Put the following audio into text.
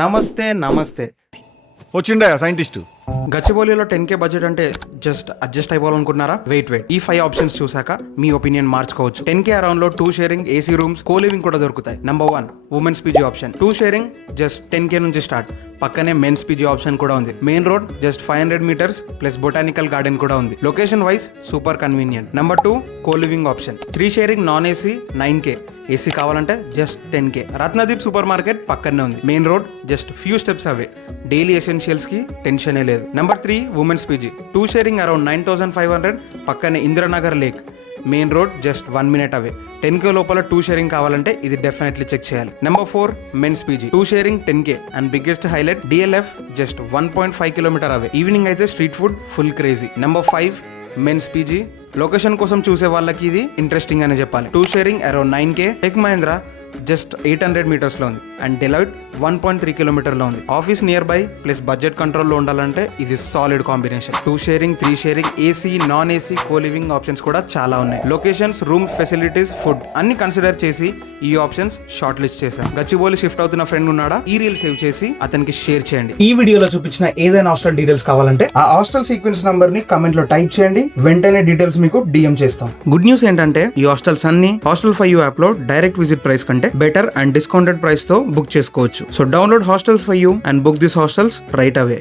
నమస్తే. వచ్చిండా scientist. గచ్చిబౌలిలో 10K budget అంటే జస్ట్ అడ్జస్ట్ అయిపోవాలనుకుంటున్నారా? వెయిట్ ఈ 5 ఆప్షన్స్ చూసాక మీ ఒపీనియన్ మార్చుకోవచ్చు. 10K అరౌండ్ లో 2 sharing, AC rooms, co living కూడా దొరుకుతాయి. Number 1 women's PG option. 2 sharing just 10K నుంచి స్టార్ట్. పక్కనే మెన్స్ పీజీ ఆప్షన్ కూడా ఉంది. Main road just 500 meters plus botanical garden కూడా ఉంది. Location wise super convenient. Number 2 co living option. 3 sharing non AC 9K, AC కావాలంటే just 10K. Ratnadeep super market పక్కనే ఉంది. Main road just few steps away. Daily essentials కి టెన్షనే లేదు. Number 3 women's PG. 2 sharing around 9500, పక్కనే Indiranagar lake. Main road just 1 minute away. 10K లోపల 2 sharing కావాలంటే ఇది definitely check చేయాలి. Number 4 men's PG. 2 sharing 10K and biggest highlight DLF just 1.5 kilometre away. Evening అయితే street food full crazy. Number 5 men's PG. Location కోసం చూసే వాళ్ళకి ఇది interesting అనే చెప్పాలి. 2 sharing around 9K. Tech Mahindra just 800 metres లో ఉంది అండ్ డెలాయిట్ 1.3 కిలోమీటర్ లో ఉంది. Office near by plus budget control లో ఉండాలంటే ఇది solid combination. 2 sharing, 3 sharing, AC, non AC, co living options కూడా చాలా ఉన్నాయి. లొకేషన్స్, రూమ్ ఫెసిలిటీస్, ఫుడ్ అన్ని కన్సిడర్ చేసి ఈ ఆప్షన్స్ షార్ట్ లిస్ట్ చేశాం. గచ్చిబౌలి షిఫ్ట్ అవుతున్న ఫ్రెండ్ ఉన్నాడా? ఈ రీల్ సేవ్ చేసి అతనికి షేర్ చేయండి. ఈ వీడియోలో చూపించిన ఏదైనా హాస్టల్ డీటెయిల్స్ కావాలంటే ఆ హాస్టల్ సీక్వెన్స్ నంబర్ ని కమెంట్ లో టైప్ చేయండి. వెంటనే డీటెయిల్స్ మీకు DM చేస్తాం. గుడ్ న్యూస్ ఏంటంటే ఈ హాస్టల్స్ అన్ని Hostel for You యాప్ లో డైరెక్ట్ విజిట్ ప్రైస్ కంటే బెటర్ అండ్ డిస్కౌంటెడ్ ప్రైస్ తో బుక్ చేసుకోవచ్చు. So download Hostel for You and book these hostels right away.